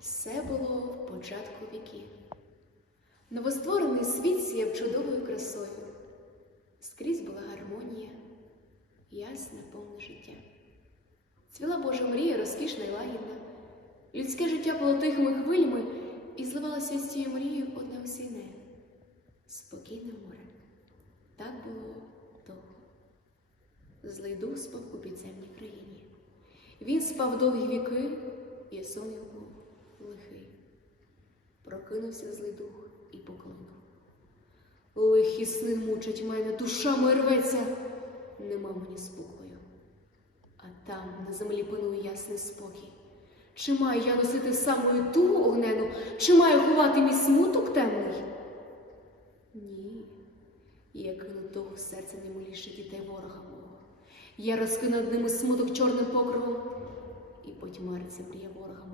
Все було в початку віків. Новостворений світ сіяв чудовою красою. Скрізь була гармонія, ясне повне життя. Цвіла Божа мрія, розкішна й лагідна. Людське життя було тихими хвилями і зливалося з цією мрією в одне осінне. Спокійне море. Так було довго. Злий дух спав у підземній країні. Він спав довгі віки, і сон. Прокинувся злий дух і покликав. Лихі сни мучать мене, душа моя рветься, нема мені спокою. А там на землі панує ясний спокій. Чи маю я носити самою тугу огнену, чи маю ховати мій смуток темний? Ні, я кину того в серце наймиліше дітей ворога мого. Я розкину ними смуток чорним покровом, і потьмариться мрія ворога.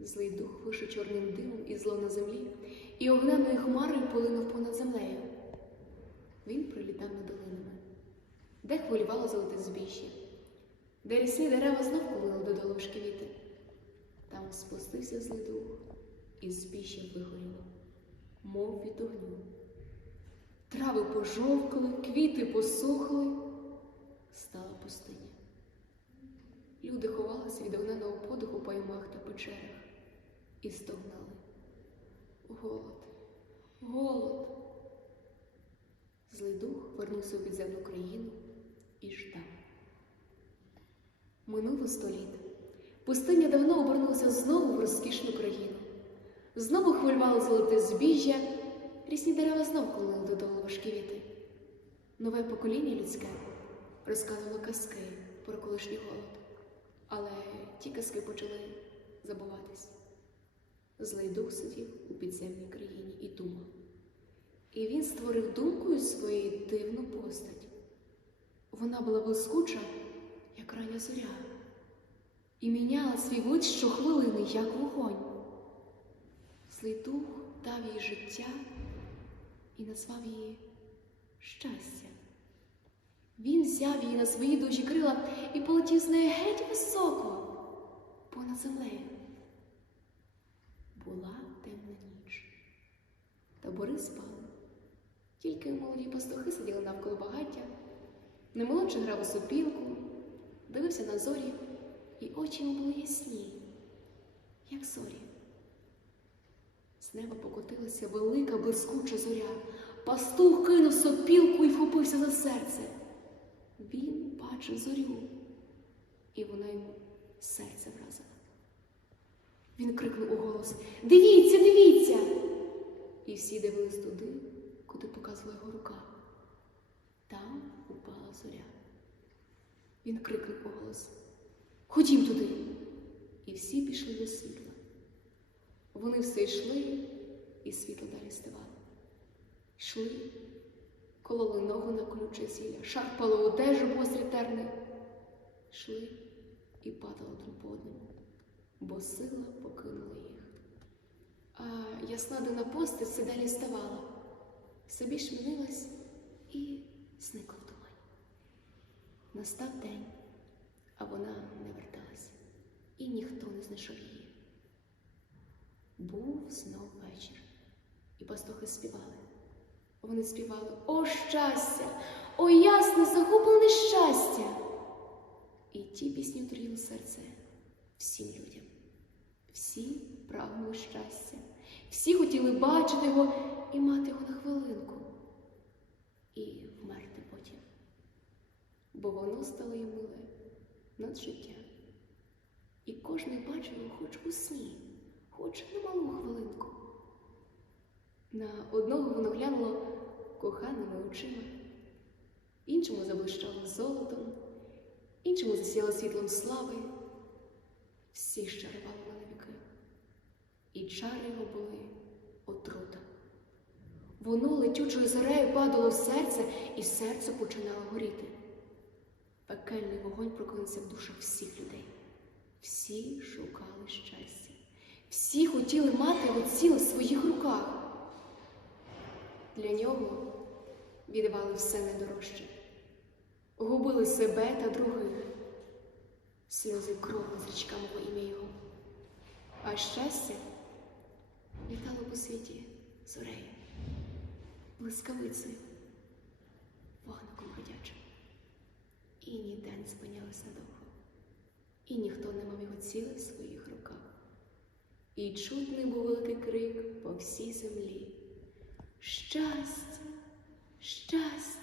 Злий дух вийшов чорним димом і зло на землі, і огненною хмарою полинув понад землею. Він прилітав над долинами, де хвилювало золоте збіжжя, де рісні дерева знов полили додолу в шквіти. Там спустився злий дух, і збіжжя вигоріло, мов від огню. Трави пожовкли, квіти посохли, стала пустиня. Люди ховалися від огненого подиху по ямах та печерах і стогнали. Голод, голод. Злий дух вернувся у підземну країну і ждав. Минуло століт. Пустиня давно обернулася знову в розкішну країну. Знову хвилювало золоте збіжжя, рісні дерева знов колили додолу важкі віти. Нове покоління людське розказувало казки про колишній голод. Але ті казки почали забуватись. Злий дух сидів у підземній країні і думав. І він створив думкою свою дивну постать. Вона була блискуча, як рання зоря, і міняла свій вид щохвилини, як вогонь. Злий дух дав їй життя і назвав її щастя. Він взяв її на свої дужі крила і полетів з нею геть високо, понад землею. Табори спали. Тільки молоді пастухи сиділи навколо багаття. Немолодший грав у сопілку, дивився на зорі, і очі йому були ясні, як зорі. З неба покотилася велика блискуча зоря. Пастух кинув сопілку і вхопився за серце. Він бачив зорю, і вона йому серце вразила. Він крикнув у голос Дивіться, дивіться! Всі дивились туди, куди показувала його рука. Там упала зоря. Він крикнув голос Ходім туди. І всі пішли до світла. Вони все йшли, і світло далі ставало. Йшли, кололи ногу на колюче зілля, шарпали одежу посеред терни, йшли і падали один по одному, бо сила покинула їх. Ясна дивна постать все далі ставала, собі шмінилась і зникла в тумані. Настав день, а вона не верталася, і ніхто не знайшов її. Був знов вечір, і пастухи співали. Вони співали О щастя! О ясне загублене щастя! І ті пісні вторгли серце всім людям. Всі прагнули щастя, всі хотіли бачити його і мати його на хвилинку, і вмерти потім, бо воно стало їм миле над життя. І кожний бачив його хоч у сні, хоч на малу хвилинку. На одного воно глянуло коханими очима, іншому заблищало золотом, іншому засіяло світлом слави. Всі щарували на віки, і чари його були. Воно летючою зорею падало в серце, і серце починало горіти. Пекельний вогонь прокинувся в душах всіх людей. Всі шукали щастя, всі хотіли мати оці в своїх руках. Для нього віддавали все найдорожче, губили себе та других, сльози кров з річками во ім'я його. А щастя літало по світі блискавицею, вогником ходячим. І ні день спинялась довго, і ніхто не мав його ціле в своїх руках. І чутний був великий крик по всій землі. Щастя, щастя!